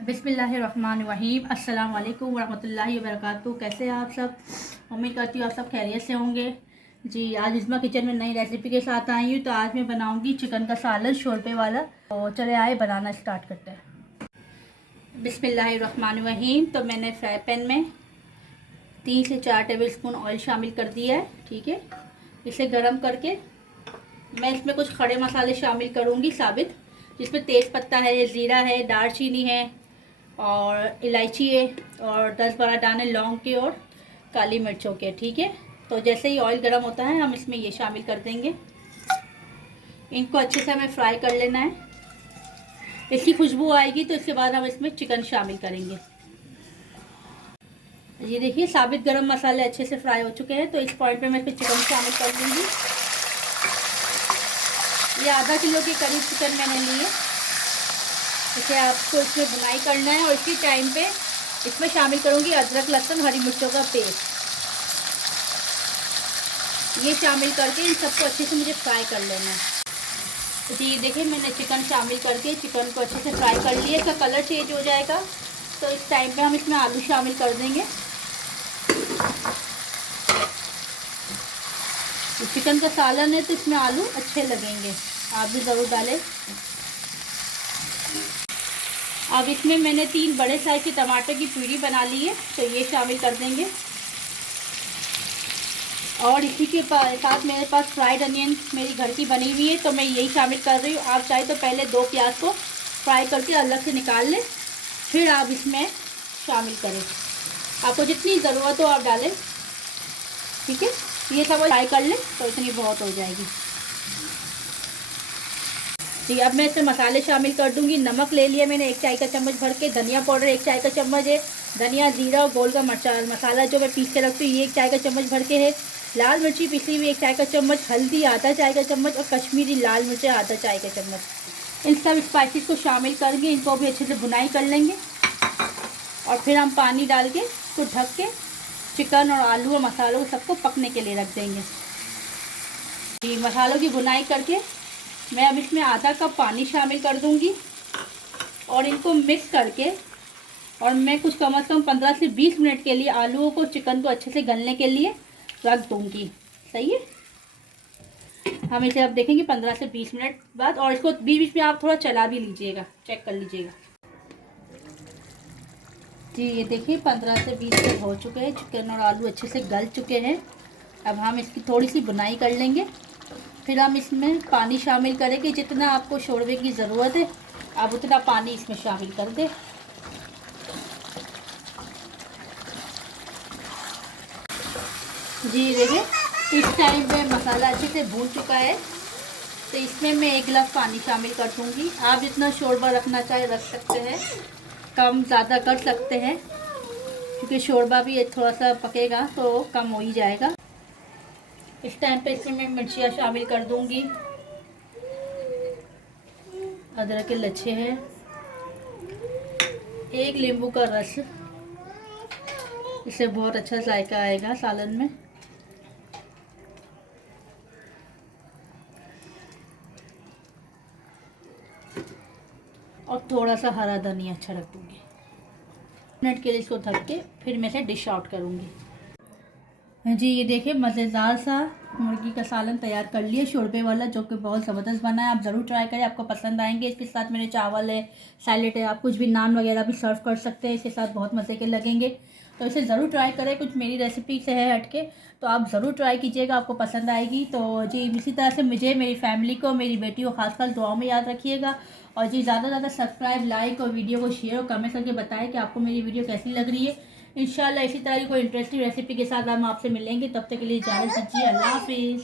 बिस्मिल्लाहिर्रहमानिर्रहीम। अस्सलाम वालेकुम वरहमतुल्लाहि वबरकातुहू। कैसे हैं आप सब? उम्मीद करती हूँ आप सब खैरियत से होंगे। जी, आज इस्मा किचन में नई रेसिपी के साथ आई हूँ। तो आज मैं बनाऊँगी चिकन का सालन शोरबे वाला। तो चले आए बनाना स्टार्ट करते हैं। बिस्मिल्लाहिर्रहमानिर्रहीम। तो मैंने फ्राई पैन में 3 से 4 टेबल स्पून ऑयल शामिल कर दिया है। ठीक है, इसे गर्म करके मैं इसमें कुछ खड़े मसाले शामिल करूँगी साबित, जिसमें तेज़ पत्ता है, ज़ीरा है, दालचीनी है और इलायची है और 10-12 दाने लौंग के और काली मिर्चों के। ठीक है, तो जैसे ही ऑयल गर्म होता है हम इसमें ये शामिल कर देंगे। इनको अच्छे से हमें फ्राई कर लेना है। इसकी खुशबू आएगी तो इसके बाद हम इसमें चिकन शामिल करेंगे। ये देखिए, साबित गरम मसाले अच्छे से फ्राई हो चुके हैं। तो इस पॉइंट पे मैं इसमें चिकन शामिल कर दूँगी। ये आधा किलो के करीब चिकन मैंने लिए। इसे आपको इसमें भुनाई करना है और इसी टाइम पे इसमें शामिल करूँगी अदरक, लहसुन, हरी मिर्चों का पेस्ट। ये शामिल करके इन सबको अच्छे से मुझे फ्राई कर लेना है। जी देखिए, मैंने चिकन शामिल करके चिकन को अच्छे से फ्राई कर लिया। इसका कलर चेंज हो जाएगा तो इस टाइम पे हम इसमें आलू शामिल कर देंगे। तो चिकन का सालन है तो इसमें आलू अच्छे लगेंगे, आप भी ज़रूर डालें। अब इसमें मैंने 3 बड़े साइज के टमाटर की प्यूरी बना ली है, तो ये शामिल कर देंगे। और इसी के साथ मेरे पास फ्राइड अनियन मेरी घर की बनी हुई है, तो मैं यही शामिल कर रही हूँ। आप चाहे तो पहले 2 प्याज को फ्राई करके अलग से निकाल लें, फिर आप इसमें शामिल करें। आपको जितनी ज़रूरत हो आप डालें। ठीक है, ये सब फ्राई कर लें तो इतनी बहुत हो जाएगी। ठीक है, अब मैं इसमें मसाले शामिल कर दूंगी। नमक ले लिया मैंने 1 चाय का चम्मच भर के। धनिया पाउडर 1 चाय का चम्मच है। धनिया, जीरा और गोल का मसाला जो मैं पीस के रखती हूँ ये 1 चाय का चम्मच भर के है। लाल मिर्ची पिसी हुई 1 चाय का चम्मच, हल्दी आधा चाय का चम्मच और कश्मीरी लाल मिर्च आधा चाय का चम्मच। इन सब स्पाइसेस को शामिल करके इनको भी अच्छे से भुनाई कर लेंगे और फिर हम पानी डाल के इसको ढक के चिकन और आलू और मसालों सबको पकने के लिए रख देंगे। ये मसालों की भुनाई करके मैं अब इसमें आधा कप पानी शामिल कर दूंगी और इनको मिक्स करके और मैं कुछ कम से कम 15 से 20 मिनट के लिए आलूओं को, चिकन को अच्छे से गलने के लिए रख दूंगी। सही है, हम इसे अब देखेंगे 15 से 20 मिनट बाद। और इसको बीच बीच में आप थोड़ा चला भी लीजिएगा, चेक कर लीजिएगा। जी ये देखिए, 15 से 20 मिनट हो चुके हैं, चिकन और आलू अच्छे से गल चुके हैं। अब हम इसकी थोड़ी सी बुनाई कर लेंगे, फिर हम इसमें पानी शामिल करेंगे। जितना आपको शोरबे की ज़रूरत है आप उतना पानी इसमें शामिल कर दें। जी देखिए, इस टाइम पे मसाला अच्छे से भून चुका है, तो इसमें मैं 1 गिलास पानी शामिल कर दूँगी। आप जितना शोरबा रखना चाहे रख सकते हैं, कम ज़्यादा कर सकते हैं, क्योंकि शोरबा भी थोड़ा सा पकेगा तो कम हो ही जाएगा। इस टाइम पे इसमें मैं मिर्चियाँ शामिल कर दूंगी। अदरक के लच्छे हैं, 1 नींबू का रस, इससे बहुत अच्छा जायका आएगा सालन में। और थोड़ा सा हरा धनिया अच्छा रख दूंगी। मिनट के लिए इसको ढक के फिर मैं इसे डिश आउट करूंगी। जी ये देखिए, मज़ेदार सा मुर्गी का सालन तैयार कर लिया शोरबे वाला, जो कि बहुत ज़बरदस्त बना है। आप ज़रूर ट्राई करें, आपको पसंद आएंगे। इसके साथ मेरे चावल है, सैलेड है, आप कुछ भी नान वगैरह भी सर्व कर सकते हैं। इसके साथ बहुत मज़े के लगेंगे, तो इसे ज़रूर ट्राई करें। कुछ मेरी रेसिपी से है हटके, तो आप ज़रूर ट्राई कीजिएगा, आपको पसंद आएगी। तो जी इसी तरह से मुझे, मेरी फैमिली को, मेरी बेटी को खासकर दुआओं में याद रखिएगा। और जी ज़्यादा से ज़्यादा सब्सक्राइब, लाइक और वीडियो को शेयर और कमेंट करके बताएं कि आपको मेरी वीडियो कैसी लग रही है। इंशाल्लाह इसी तरह की कोई इंटरेस्टिंग रेसिपी के साथ हम आपसे मिलेंगे। तब तक के लिए इजाज़त दीजिए। अल्लाह हाफिज़।